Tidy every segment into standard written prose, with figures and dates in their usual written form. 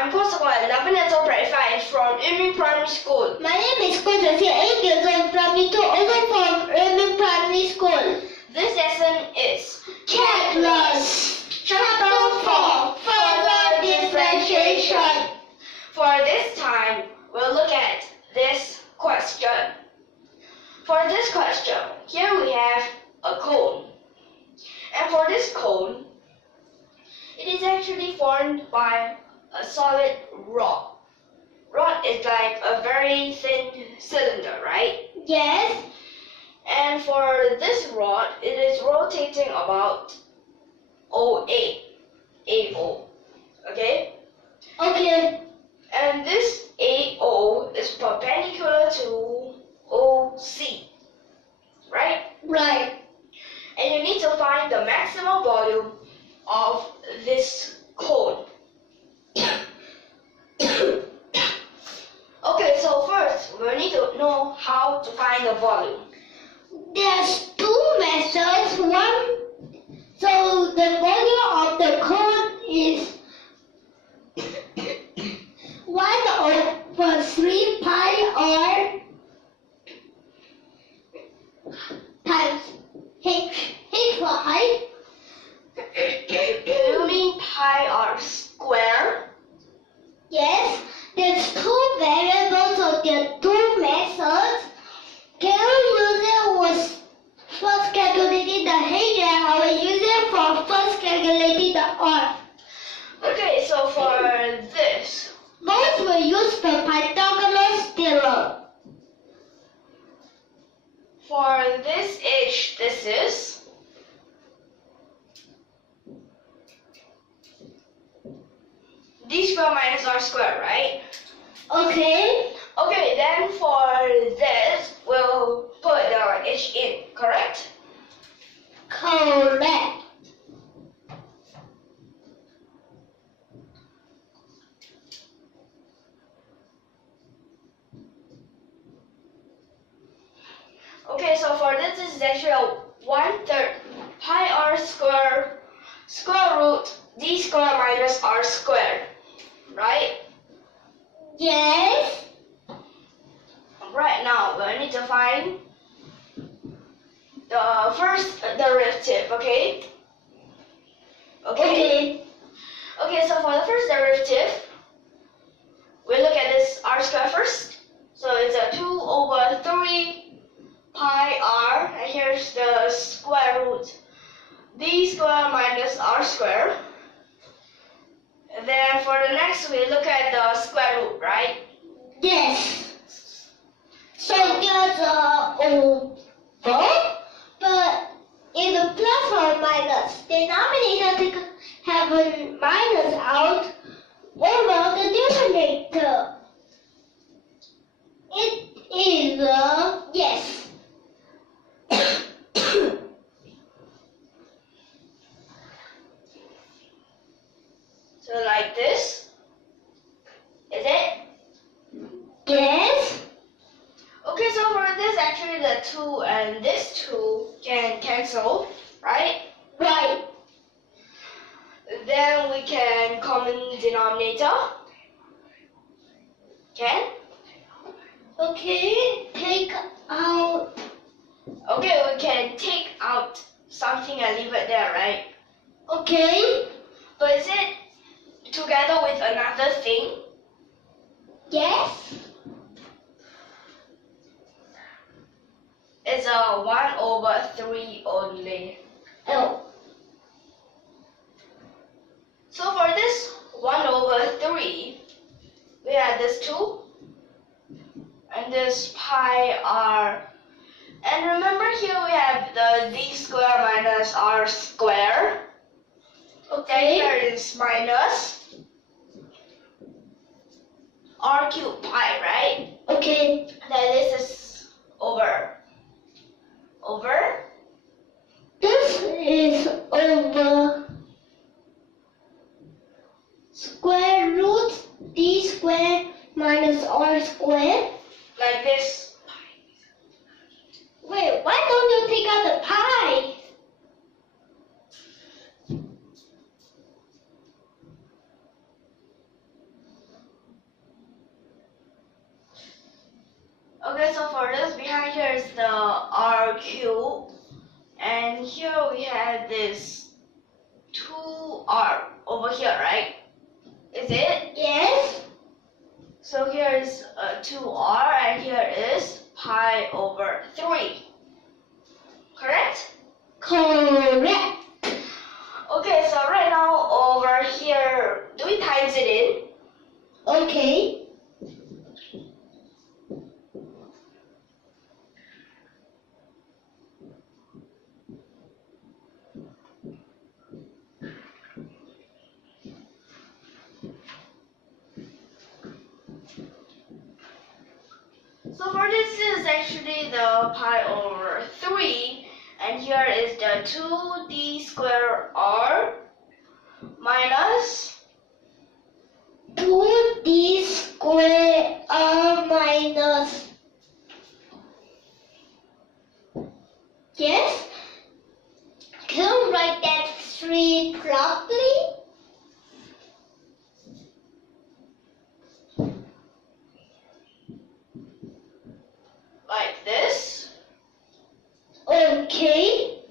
I'm Guo Cheng Guang, 5 from YUMIN Primary School. My name is Guo Cheng Guang, 8 years old, primary 2, also from YUMIN Primary School. This lesson is Checklist. Chapter 4, Further Differentiation. For this time, we'll look at this question. For this question, here we have a cone. And for this cone, it is actually formed by a solid rod. Rod is like a very thin cylinder, right? Yes. And for this rod, it is rotating about OA, AO, okay? Okay. And this AO is perpendicular to OC, right? Right. And you need to find the maximum volume of this cone. Okay, so first we need to know how to find the volume. There's two methods. So the volume of the cone is 1/3 pi r times h for height. You mean pi r square? Yes, there's two variables, so there are two methods. Can you use it with first calculating the h and I will use it for first calculating the r. Okay, so for this, Both will use the Pythagoras theorem. for this h, this is d square minus r square, right? Okay. Okay, then for this, we'll put the h in, correct? Correct. Okay, so for this is actually a 1/3 pi r square root d square minus r squared, right? Yes. Right now, we need to find the first derivative, okay? Okay. Okay, so for the first derivative, we look at this r square first. So it's a 2/3 pi r, and here's the square root d square minus r square. And then for the next, we look at the square root, right? Yes. So there's a over, but in the plus or minus, denominator have a minus out over the denominator. It is a yes. So like this, is it? Yes. Okay, so for this, actually the 2 and this 2 can cancel, right? Right. Then we can common denominator. Can? Okay. Take out. Okay, we can take out something and leave it there, right? Okay. But is it together with another thing? Yes. It's a 1/3 only. Oh. So for this 1/3, we have this 2 and this pi r. And remember here we have the d square minus r square. Okay. Here is minus r cubed pi, right? Okay. Then this is over. This is over square root d square minus r square. Like this. Wait, why don't you take out the pi? Okay, so for this, behind here is the r cube, and here we have this 2r over here, right? Is it? Yes. So here is 2r, and here is pi over 3. Correct? Correct. Okay, so right now over here, do we times it in? Okay. So for this is actually the pi over 3, and here is the 2d square r minus 2d square r minus. Yes. Can you write that 3 properly? like this. Okay.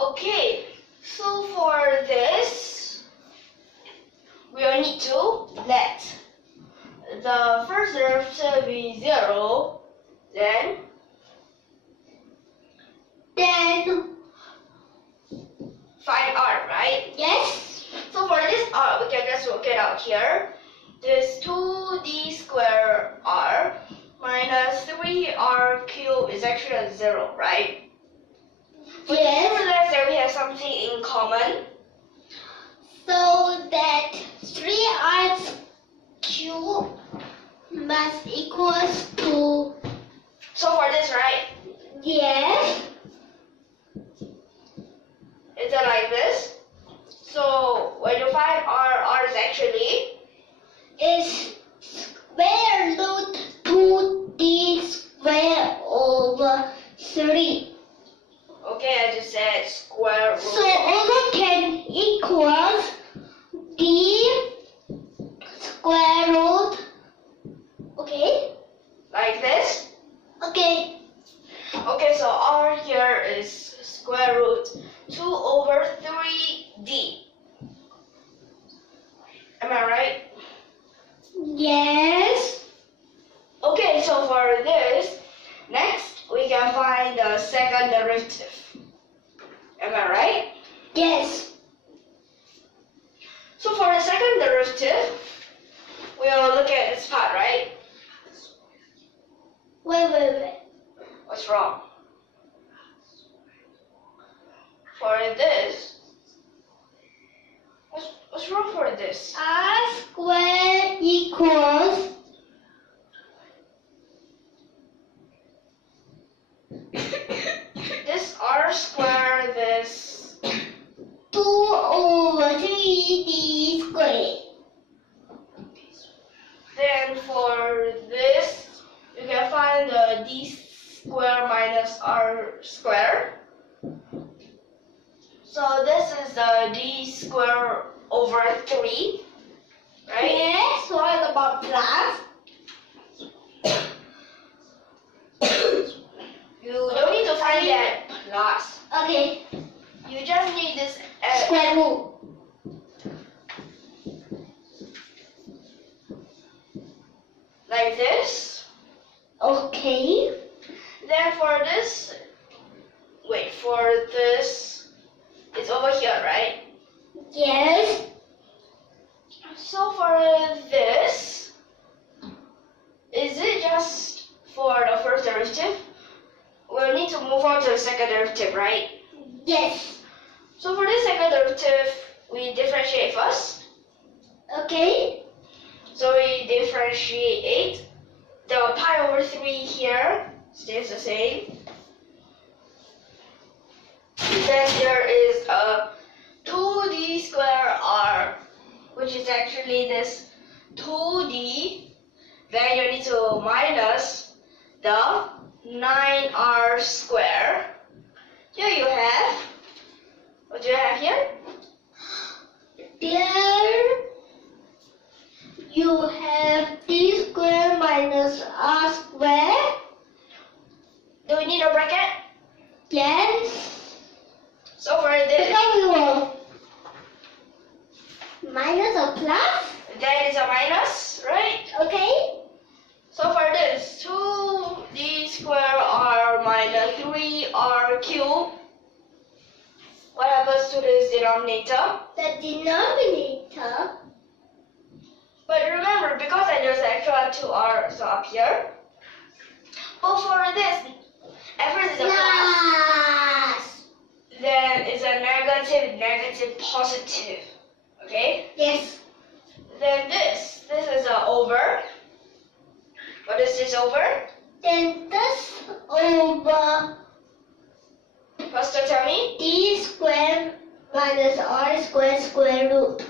Okay, so for this, we will need to let the first derivative be 0, then find r, right? yes. So for this r, we can just work it out here. This 2d square r minus 3r cubed is actually a 0, right? But Yes. you realize that we have something in common. So that 3r cubed must equals to So for this, right? yes. Is it like this? So when you find r is actually Is square root 2d square over 3. okay. I just said square root. So also can equals d square root. Okay. Like this. Okay. Okay, so r here is square root 2 over 3d. Am I right? Yes. Okay, so for this, next we can find the second derivative. Am I right? Yes. So for the second derivative, we'll look at this part, right? Wait. What's wrong? For this, what's wrong for this? R square equals This r square, this 2 over 3d square. Then for this, you can find the d square minus r square. So this is the d square over 3, right? Yes. What about plus? You don't need to find that plus. Okay. You just need this Square root. like this. Okay. Then for this, wait, for this, it's over here, right? Yes. So for this, is it just for the first derivative? We'll need to move on to the second derivative, right? Yes. So for this second derivative, we differentiate first. Okay. So we differentiate. The pi over 3 here stays the same. Then there is a 2d square r, which is actually this 2d. Then you need to minus the 9r square. Here you have, what do you have here? There you have d square minus r square. need a bracket? Yes. So for this, Because we will minus or plus. that is a minus, right? Okay. So for this, 2d square r minus 3r cubed. What happens to this denominator? The denominator. But remember, because there's extra 2r's up here. But for this, at first it's a plus, Plus. then it's a negative, negative, positive. Okay? Yes. Then this is a over. What is this over? Then this over Faster, tell me. d squared minus r squared square root.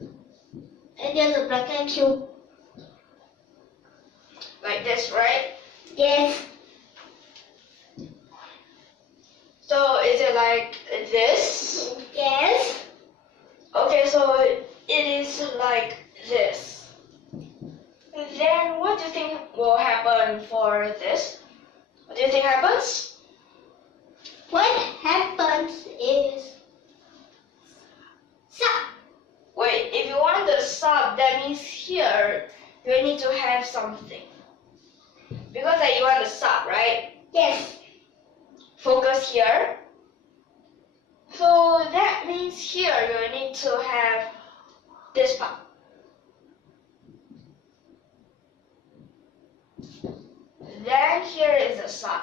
And there's a bracket cube. Like this, right? Yes. So is it like this? Yes. Okay, so it is like this. Then what do you think will happen for this? What do you think happens? What happens is sub. Wait, if you want the sub, that means here you need to have something. Because you want the sub, right? Yes. Focus here. So that means here you need to have this part. Then here is the sub.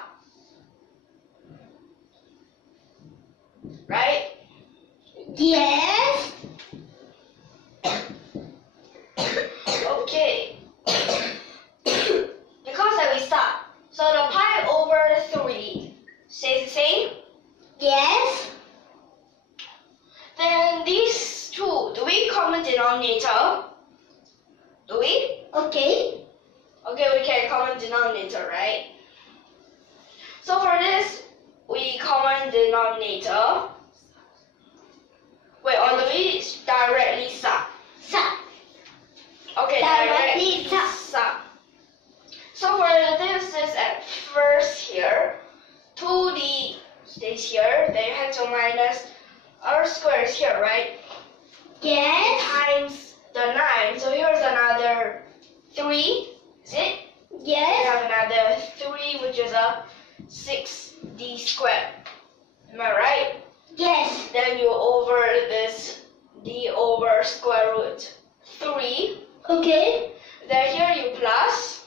Right? Yes. Okay. Because we stop. So the pi over 3 stays the same. Yes. Then these two, do we common denominator? Do we? Okay. Okay, we can common denominator, right? So for this, we common denominator. Wait, or do we directly sub? Sub. Okay, Directly sub. So for this is at first here, 2d stays here, then you have to minus r squared is here, right? Yes. Times the 9, so here's another 3, is it? We Yes. have another 3, which is a 6d squared. Am I right? Yes. Then you over this d over square root 3. Okay. Then here you plus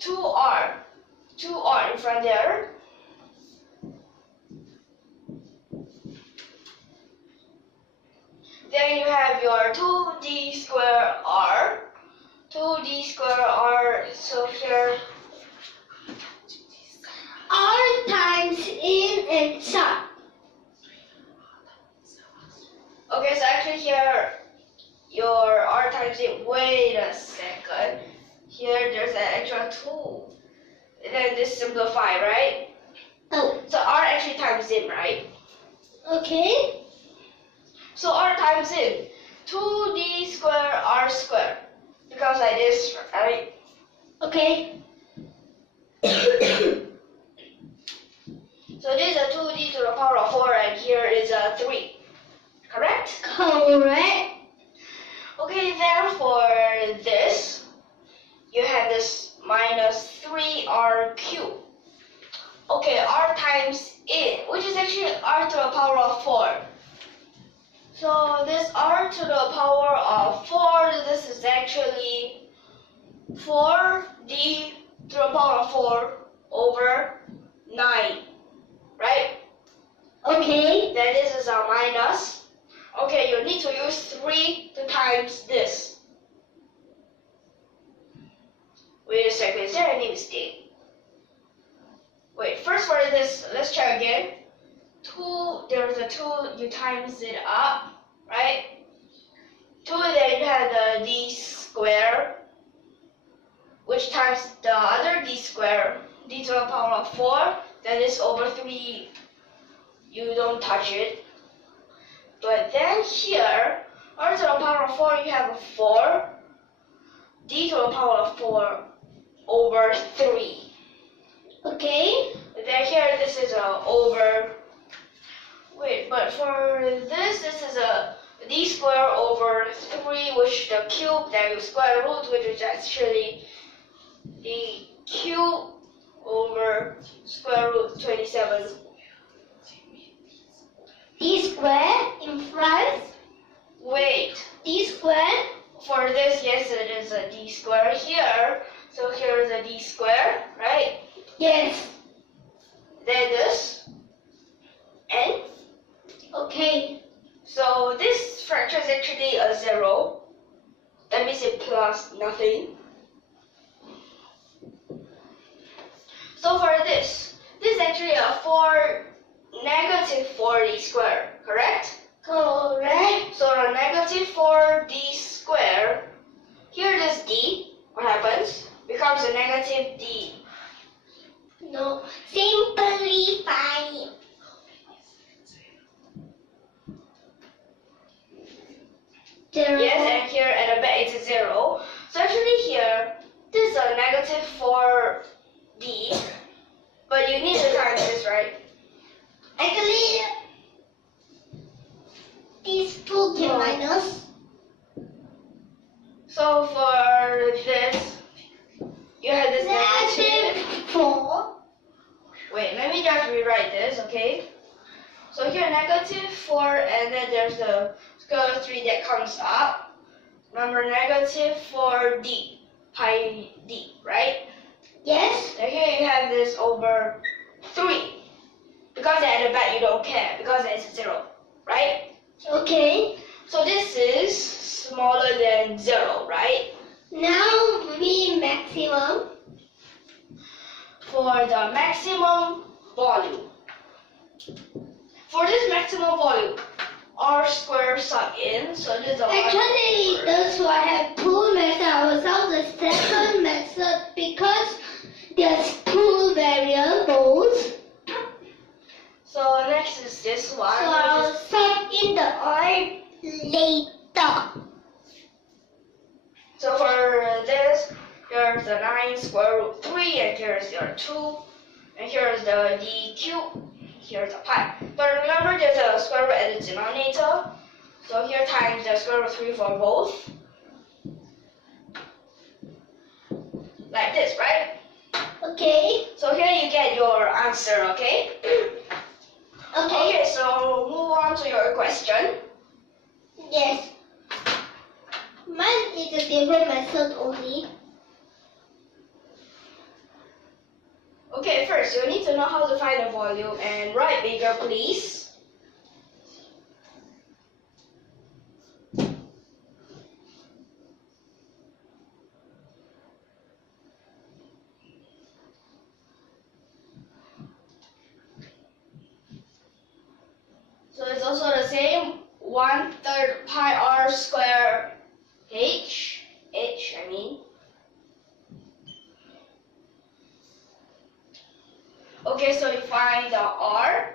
2r in front there. Then you have your 2d square r. 2d square r, so here, R times in and sub. okay, so actually here, your r times in, wait a second. Here there's an extra 2. And then this simplify, right? Oh. So r actually times in, right? Okay. So r times in 2d square r square becomes like this, right? Okay. So this is a 2d to the power of 4 and here is a 3. Correct? Correct. Okay, then for this, you have this minus 3r cubed. Okay, r times in, which is actually r to the power of 4. So this r to the power of 4, this is actually 4d to the power of 4 over 9, right? Okay. Then this is a minus. Okay, you need to use 3 to times this. Wait a second, is there any mistake? Wait, first for this, let's try again. 2, there's a 2, you times it up, right? 2, then you have the d square, which times the other d square, d to the power of 4, then it's over 3, you don't touch it. But then here, r to the power of 4, you have a 4, d to the power of 4 over 3. Okay. Then here this is over. Wait, but for this is a d square over 3, which the cube, then you square root, which is actually the cube over square root 27. D square in front. Wait, D square. for this, yes, it is a d square here. So here is a d square, right? Yes. Then this, and Okay. so this fraction is actually a 0. That means it plus nothing. So for this is actually a negative 4d square, correct? Correct. So a negative 4d square, here this d, what happens? Becomes a negative d. No. Simplify. Zero. Yes, and here at the back it's a 0. So actually here, this is a negative 4d, but you need to times this, right? Actually, these two can minus. So for this, you have this negative. Negative 4. Wait, let me just rewrite this, okay? So here negative 4, and then there's the square root 3 that comes up. Remember negative 4d, pi d, right? Yes. Then here you have this over 3. Because at the back you don't care, because it's 0, right? Okay. So this is smaller than 0, right? Now we maximum. For the maximum volume. For this maximum volume, r squared sub in, so this is Actually, that's why I have two methods. I will solve the second method because there's two variables. So next is this one. So I'll solve in the R later. So for this, here's the 9 square root 3, and here's your 2, and here's the d cube, here's a pi. But remember there's a square root at the denominator, so here times the square root 3 for both. Like this, right? Okay. So here you get your answer, okay? Okay. Okay, so move on to your question. Yes. Mine is a different method only. Okay, first you need to know how to find the volume, and write bigger, please. So it's also the same 1/3 pi r square h I mean. Okay, so you find the r.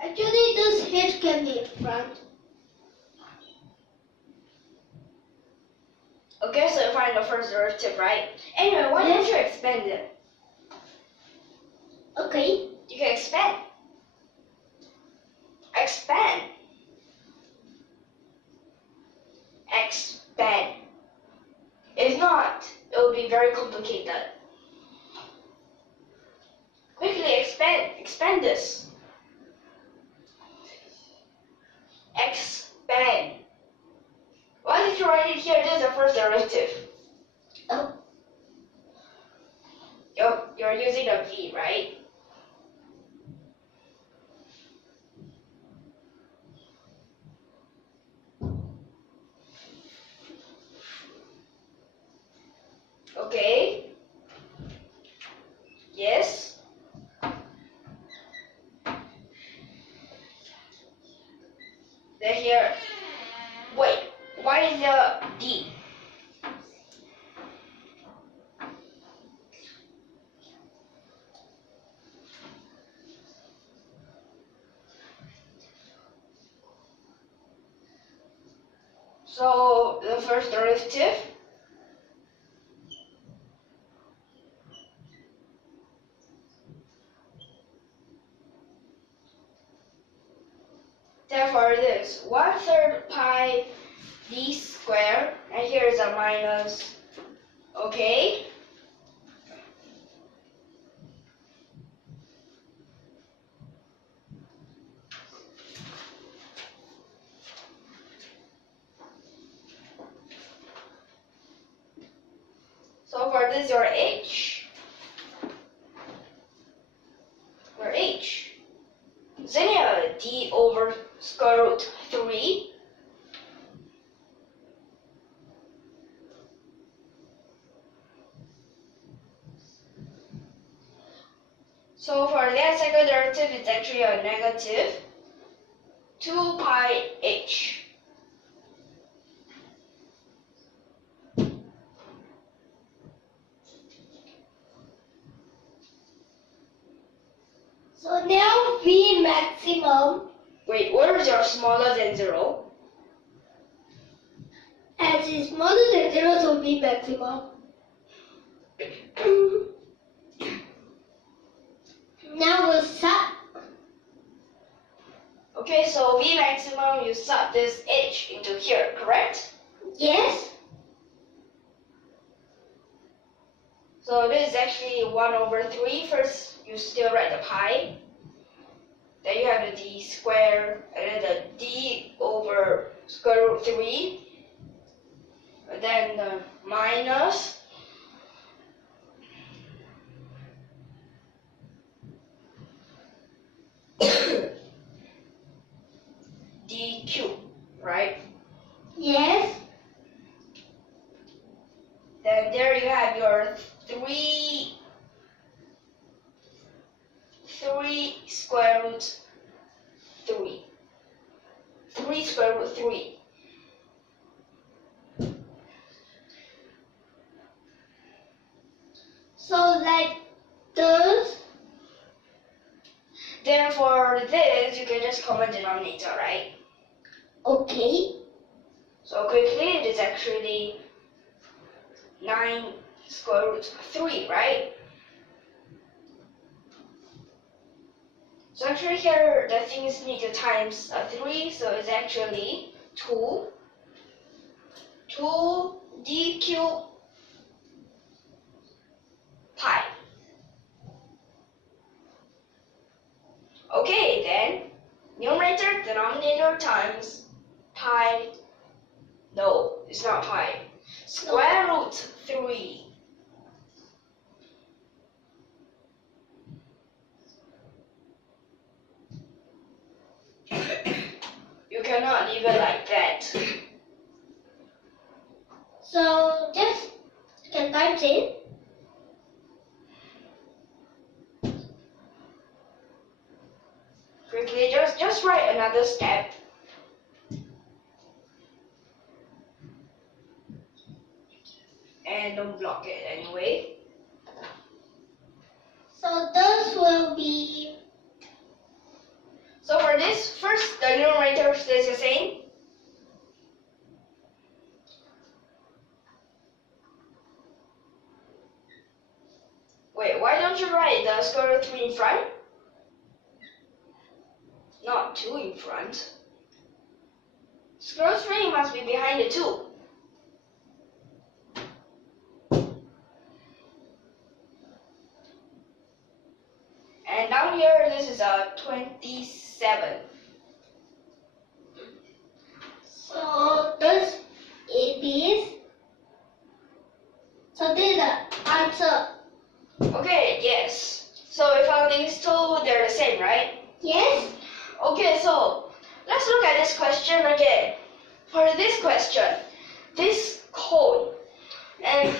Actually, this h can be in front. Okay, so you find the first derivative, right? Anyway, why don't you expand it? Okay. You can expand. Expand. Expand. If not, it will be very complicated. Quickly expand. Expand this. Expand. Why did you write it here? This is the first derivative. Oh. You're using a v, right? Okay. Yes. Then here, wait, why is there D? So the first derivative, therefore it is 1/3 pi d squared, and here is a minus. Okay. So for this, your h, where h is linear d over square root 3. So for that second derivative, it's actually a negative 2 pi h. So now V maximum, Wait, what is your smaller than 0? as is smaller than 0, so V maximum. Now we'll sub. Okay, so V maximum, you sub this h into here, correct? Yes. So this is actually 1/3. First, you still write the pi. Then you have the d squared, and then the d over square root 3. And then the minus. d cubed, right? Yes. Then there you have your 3 square root 3. 3 square root 3. So like this. Then for this, you can just common denominator, right? Okay. So quickly, it is actually 9 square root 3, right? So actually here, the things need to times 3, so it's actually 2 d cubed pi. Okay, then numerator, denominator times pi. No, it's not pi. Square root 3. You cannot leave it like that. So just can times it. Quickly, just write another step. And don't block it anyway. So this will be. So for this, first the numerator stays the same. Wait, why don't you write the square root 3 in front? Not 2 in front. Square root 3 must be behind the 2. And down here, this is a 27. So this it is. So this is the answer. Okay, yes. So we found these two, they're the same, right? Yes. Okay, so let's look at this question again. For this question, this cone, and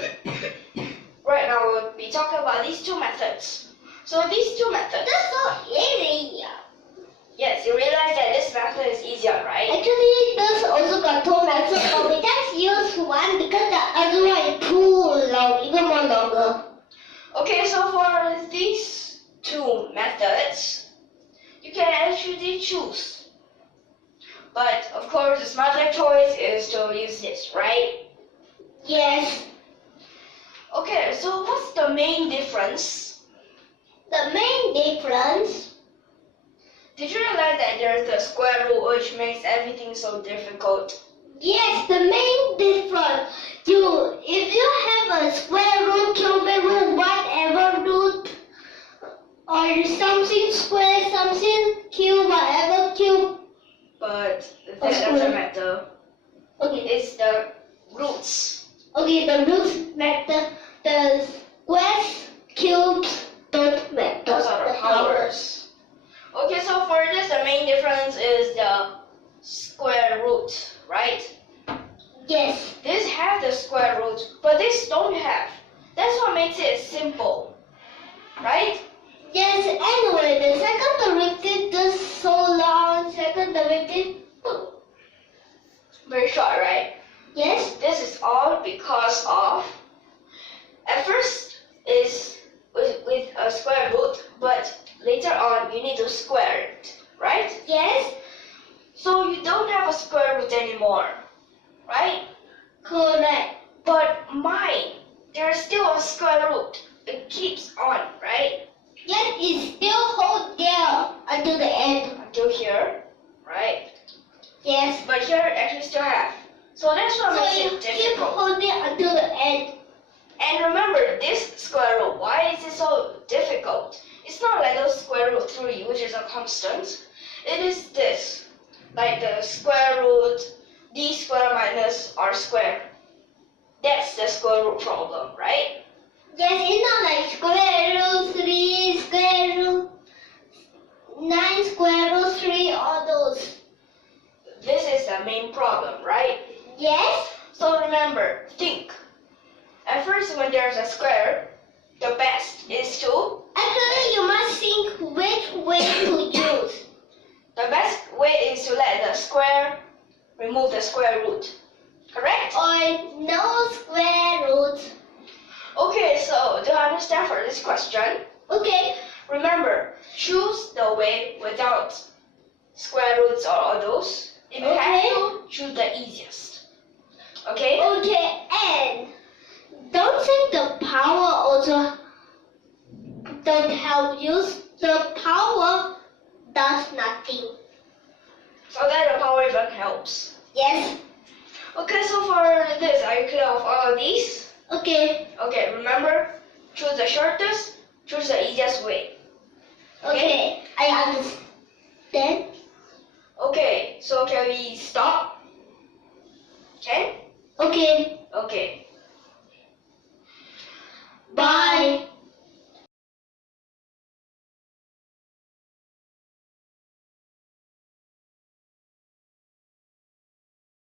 right now we'll be talking about these two methods. So these two methods. That's so easy. Yes, you realize that this method is easier, right? Actually, there's also got two methods, but we just use one because the other one is too long, even more longer. Okay, so for these two methods, you can actually choose. But of course, the smarter choice is to use this, right? Yes. Okay, so what's the main difference? The main difference. Did you realize that there's the square root which makes everything so difficult? Yes, the main difference. If you have a square root, cubic root, whatever root, or something square, something cube, whatever cube. But that doesn't matter. Okay. It's the roots. Okay, the roots matter. The squares, cubes don't matter. Those are the powers. Okay, so for this, the main difference is the square root, right? Yes. This have the square root, but this don't have. That's what makes it simple, right? Yes, anyway, the second derivative is so long. Second derivative. Very short, right? Yes. This is all because of, at first, is with a square root, but later on, you need to square it, right? Yes. So you don't have a square root anymore, right? Correct. But mine, there's still a square root. It keeps on, right? Yes, it still hold there until the end. Until here, right? Yes. But here it actually still have. So that's what So makes you it keep difficult. holding until the end. And remember, this square root, why is it so difficult? It's not like the square root 3, which is a constant. It is this, like the square root d squared minus r squared. That's the square root problem, right? Yes, it's not like square root 3, square root 9, square root 3, all those. This is the main problem, right? Yes. So remember, think. At first, when there's a square, the best is to... Actually, you must think which way to use. The best way is to let the square remove the square root. Correct? Or no square root. Okay, so do you understand for this question? Okay. Remember, choose the way without square roots or all those. If you have to, choose the easiest. Okay? Okay, and don't think the power also don't help you. The power does nothing. So that the power even helps. Yes. Okay, so for this, are you clear of all of these? Okay. Okay, remember, choose the shortest, choose the easiest way. Okay, I understand. Okay, so can we stop? Okay? Okay. Okay. Bye.